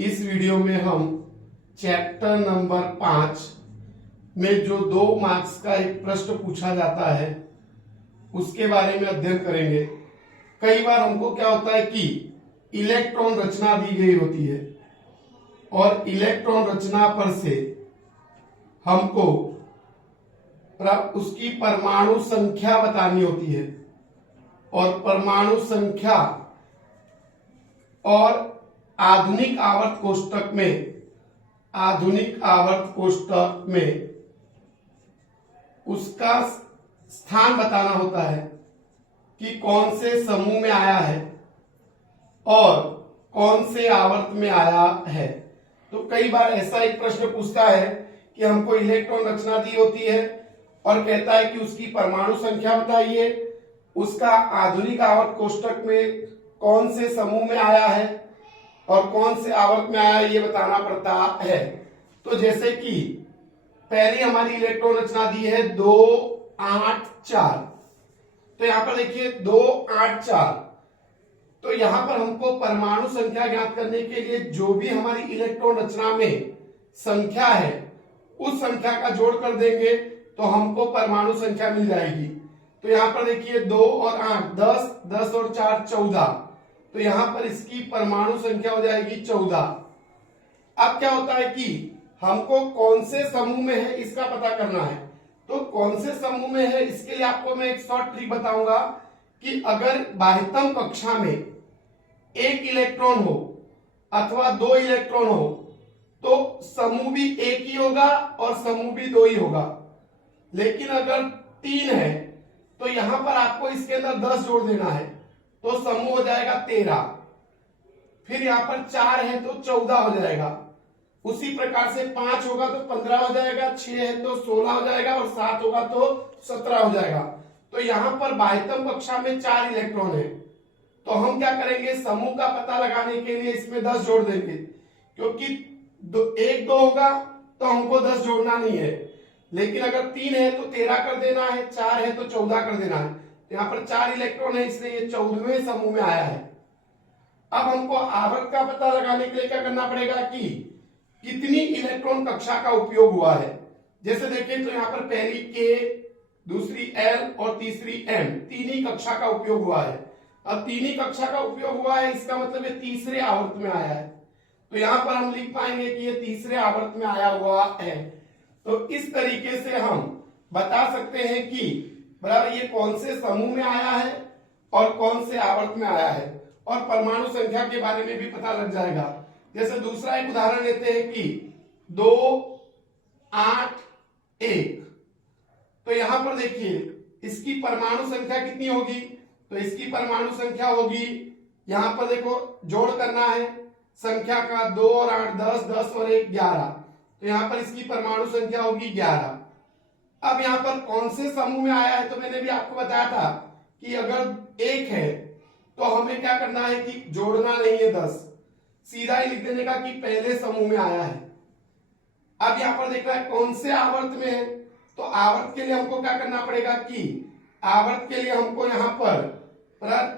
इस वीडियो में हम चैप्टर नंबर 5 में जो 2 मार्क्स का एक प्रश्न पूछा जाता है उसके बारे में अध्ययन करेंगे। कई बार हमको क्या होता है कि इलेक्ट्रॉन रचना दी गई होती है और इलेक्ट्रॉन रचना पर से हमको उसकी परमाणु संख्या बतानी होती है और परमाणु संख्या और आधुनिक आवर्त कोष्ठक में उसका स्थान बताना होता है कि कौन से समूह में आया है और कौन से आवर्त में आया है। तो कई बार ऐसा एक प्रश्न पूछता है कि हमको इलेक्ट्रॉन रचना दी होती है और कहता है कि उसकी परमाणु संख्या बताइए, उसका आधुनिक आवर्त कोष्ठक में कौन से समूह में आया है और कौन से आवर्त में आया है, ये बताना पड़ता है। तो जैसे कि पहली हमारी इलेक्ट्रॉन रचना दी है 2 8 4, तो यहां पर देखिए 2 8 4। तो यहां पर हमको परमाणु संख्या ज्ञात करने के लिए जो भी हमारी इलेक्ट्रॉन रचना में संख्या है उस संख्या का जोड़ कर देंगे तो हमको परमाणु संख्या मिल जाएगी। तो यहां पर देखिए 2 और 8 10, 10 और 4 14, तो यहां पर इसकी परमाणु संख्या हो जाएगी 14। अब क्या होता है कि हमको कौन से समूह में है इसका पता करना है। तो कौन से समूह में है इसके लिए आपको मैं एक शॉर्ट ट्रिक बताऊंगा कि अगर बाह्यतम कक्षा में एक इलेक्ट्रॉन हो अथवा 2 इलेक्ट्रॉन हो तो समूह भी एक ही होगा और समूह भी 2 ही होगा। लेकिन अगर 3 है तो यहां पर आपको इसके अंदर 10 जोड़ देना है तो समूह हो जाएगा 13। फिर यहां पर 4 है तो 14 हो जाएगा। उसी प्रकार से 5 होगा तो 15 हो जाएगा, 6 है तो 16 हो जाएगा और 7 होगा तो 17 हो जाएगा। तो यहां पर बाह्यतम कक्षा में 4 इलेक्ट्रॉन है तो हम क्या करेंगे, समूह का पता लगाने के लिए इसमें 10 जोड़ देंगे, क्योंकि 1 2 होगा तो हमको 10 जोड़ना नहीं है। लेकिन अगर 3 है तो 13 कर देना है, 4 है तो 14 कर देना है। तो यहाँ पर 4 इलेक्ट्रॉन है इसलिए ये 14वें समूह में आया है। अब हमको आवर्त का पता लगाने के लिए क्या करना पड़ेगा कि कितनी इलेक्ट्रॉन कक्षा का उपयोग हुआ है। जैसे देखें तो यहाँ पर पहली K, दूसरी L और तीसरी M, 3 ही कक्षा का उपयोग हुआ है। अब 3 ही कक्षा का उपयोग हुआ है इसका मतलब ये तीसरे आवर्त में आया है। तो यहां पर हम लिख पाएंगे कि ये तीसरे आवर्त में आया हुआ है। तो इस तरीके से हम बता सकते हैं कि बराबर ये कौन से समूह में आया है और कौन से आवर्त में आया है, और परमाणु संख्या के बारे में भी पता लग जाएगा। जैसे दूसरा एक उदाहरण लेते हैं कि 2 8 1, तो यहां पर देखिए इसकी परमाणु संख्या कितनी होगी, तो इसकी परमाणु संख्या होगी, यहां पर देखो जोड़ करना है संख्या का, 2 और 8 10, 10 और 1 11, तो यहां पर इसकी परमाणु संख्या होगी 11। अब यहां पर कौन से समूह में आया है, तो मैंने भी आपको बताया था कि अगर 1 है तो हमें क्या करना है कि जोड़ना नहीं है 10, सीधा ही लिख देने का कि पहले समूह में आया है। अब यहां पर देखना है कौन से आवर्त में है, तो आवर्त के लिए हमको क्या करना पड़ेगा कि आवर्त के लिए हमको यहां पर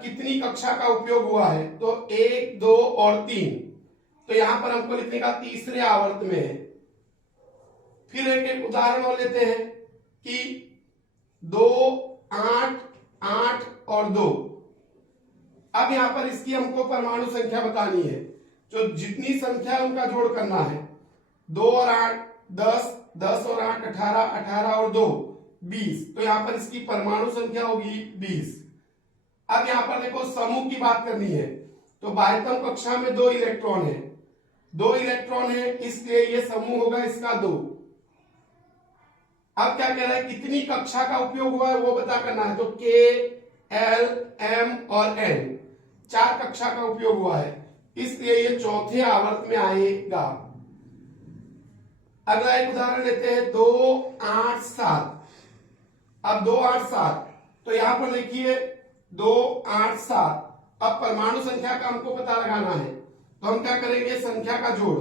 कितनी कक्षा का उपयोग हुआ है, तो 1 2 और 3, तो यहां पर हमको लिखने का तीसरे आवर्त में है। फिर एक उदाहरण और लेते हैं कि 2 8 8 और 2। अब यहां पर इसकी हमको परमाणु संख्या बतानी है, जो जितनी संख्या है उनका जोड़ करना है। 2 और 8 10, 10 और 8 18, 18 और 2 20, तो यहां पर इसकी परमाणु संख्या होगी 20। अब यहां पर देखो समूह की बात करनी है, तो बाह्यतम कक्षा में 2 इलेक्ट्रॉन है, 2 इलेक्ट्रॉन है इसलिए ये समूह होगा इसका 2। अब क्या कह रहा है, कितनी कक्षा का उपयोग हुआ है वो पता करना है, तो K L M और N 4 कक्षा का उपयोग हुआ है इसलिए ये चौथे आवर्त में आएगा। अगला एक उदाहरण लेते हैं 2 8 7। अब 2 8 7, तो यहां पर देखिए 2 8 7। अब परमाणु संख्या का हमको पता लगाना है, तो हम क्या करेंगे, संख्या का जोड़,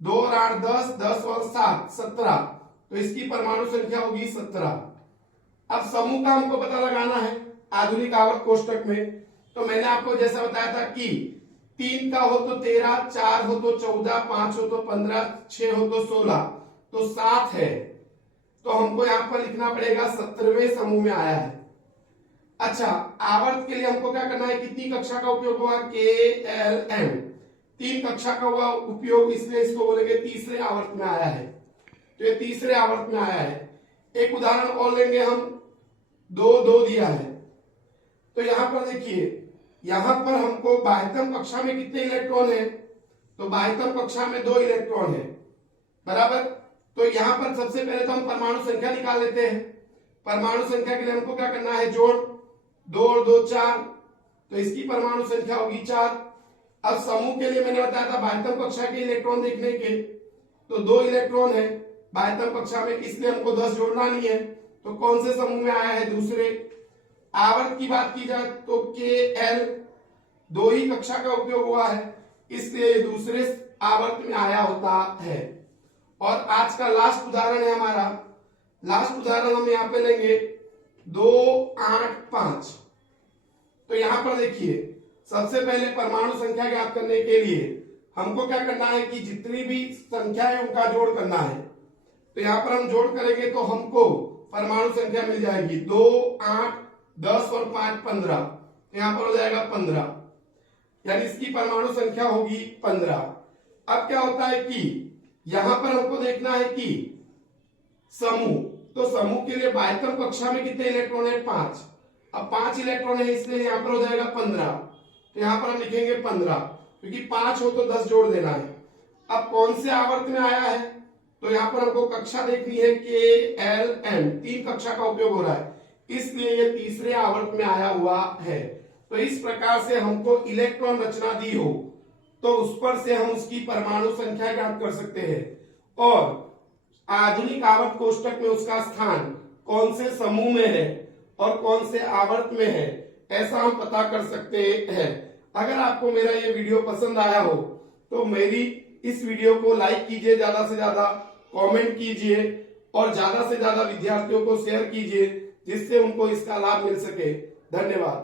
2 और 8 10, 10 और 7 17, तो इसकी परमाणु संख्या होगी 17। अब समूह का हमको पता लगाना है आधुनिक आवर्त कोष्ठक में, तो मैंने आपको जैसा बताया था कि 3 का हो तो 13, 4 हो तो 14, 5 हो तो 15, 6 हो तो 16, तो 7 है। तो हमको यहां पर लिखना पड़ेगा 17वें समूह में आया है। अच्छा, आवर्त के लिए हमको क्या करना है, कितनी कक्षा का उपयोग हुआ, KLM, 3 कक्षा का हुआ उपयोग, इसलिए इसको बोलेंगे तीसरे आवर्त में आया है। तो ये तीसरे आवर्त में आया है। एक उदाहरण और लेंगे हम, 2 2 दिया है। तो यहां पर देखिए, यहां पर हमको बाह्यतम कक्षा में कितने इलेक्ट्रॉन है, तो बाह्यतम कक्षा में 2 इलेक्ट्रॉन है, बराबर। तो यहां पर सबसे पहले तो हम परमाणु संख्या निकाल लेते हैं। परमाणु संख्या के लिए हमको क्या करना है, जोड़, 2 और 2 4, तो इसकी परमाणु संख्या होगी 4। अब समूह के लिए मैंने बताया था बाह्यतम कक्षा के इलेक्ट्रॉन देखने के, तो 2 इलेक्ट्रॉन है बाह्यतम कक्षा में, इसलिए हमको 10 जोड़ना नहीं है। तो कौन से समूह में आया है, दूसरे। आवर्त की बात की जाए तो KL 2 ही कक्षा का उपयोग हुआ है, इसलिए दूसरे आवर्त में आया होता है। और आज का लास्ट उदाहरण है हमारा, लास्ट उदाहरण हम यहां पे लेंगे 2 8 5। तो यहां पर देखिए, सबसे पहले परमाणु संख्या ज्ञात करने के लिए हमको क्या करना है कि जितनी भी संख्या है उनका जोड़ करना है। तो यहां पर हम जोड़ करेंगे तो हमको परमाणु संख्या मिल जाएगी 2 8 10 और 5 15, तो यहां पर हो जाएगा 15, यानी इसकी परमाणु संख्या होगी 15। अब क्या होता है कि यहां पर हमको देखना है कि समूह, तो समूह के लिए बाह्यतम कक्षा में कितने इलेक्ट्रॉन है, 5। अब 5 इलेक्ट्रॉन है, इसलिए यहां पर हो जाएगा 15, तो यहां पर हम लिखेंगे 15, क्योंकि 5 हो तो 10 जोड़ देना है। अब कौन से आवर्त में आया है, तो यहां पर हमको कक्षा देखनी है, KLM 3 कक्षा का उपयोग हो रहा है, इसलिए ये तीसरे आवर्त में आया हुआ है। तो इस प्रकार से हमको इलेक्ट्रॉन रचना दी हो तो उस पर से हम उसकी परमाणु संख्या ज्ञात कर सकते हैं, और आधुनिक आवर्त कोष्टक में उसका स्थान कौन से समूह में है और कौन से आवर्त में है, ऐसा हम पता कर सकते हैं। अगर आपको मेरा ये वीडियो पसंद आया हो तो मेरी इस वीडियो को लाइक कीजिए, ज्यादा से ज्यादा कमेंट कीजिए और ज्यादा से ज्यादा विद्यार्थियों को शेयर कीजिए, जिससे उनको इसका लाभ मिल सके। धन्यवाद।